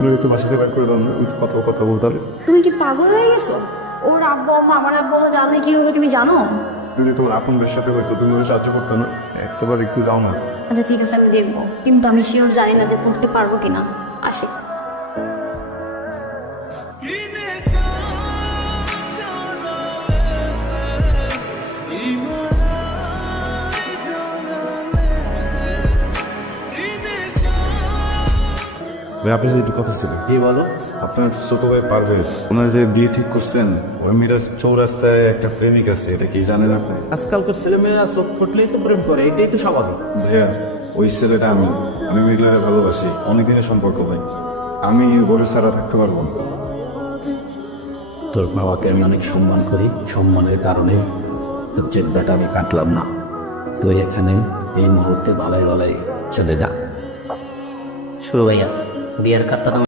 তো বাসাতে বের করে দাও না, আমি তো কথা কথা বলতে হবে। তুমি কি পাগল হয়ে গেছো? ওর আব্বু আম্মা আমার আব্বু আম্মা জানলে কি হবে তুমি জানো? যদি তোমার আপনদের সাথে হয়তো তুমি ওকে সাহায্য করতে না, একটাবার একটু দাও না। আচ্ছা ঠিক আছে আমি দেখবো, কিন্তু আমি শিওর জানি না যে পড়তে পারবো কিনা। আসি। ভাই আপনার সাথে একটু কথা ছিল। কি বলো? আপনার ছোট ভাই পারভেজ, ওনার যে বিয়ে ঠিক করছেন, ওই মেয়েটার চৌরাস্তায় একটা প্রেমিক আছে, এটা কি জানেন আপনি? আজকালকার ছেলেমেয়েরা চোখ ফুটলেই তো প্রেম করে, এটাই তো স্বাভাবিক। ভাইয়া ওই ছেলেটা আমি মেঘলারে ভালোবাসি, অনেকদিনের সম্পর্ক ভাই। আমি ওর ছাড়া থাকতে পারবো না। তোর বাবাকে আমি অনেক সম্মান করি, সম্মানের কারণে তোর জেদটা আমি কাটলাম না। তুই এখানে এই মুহূর্তে ভালাই চলে যা। শুভ ভাইয়া, বিয়ার কার্ডটা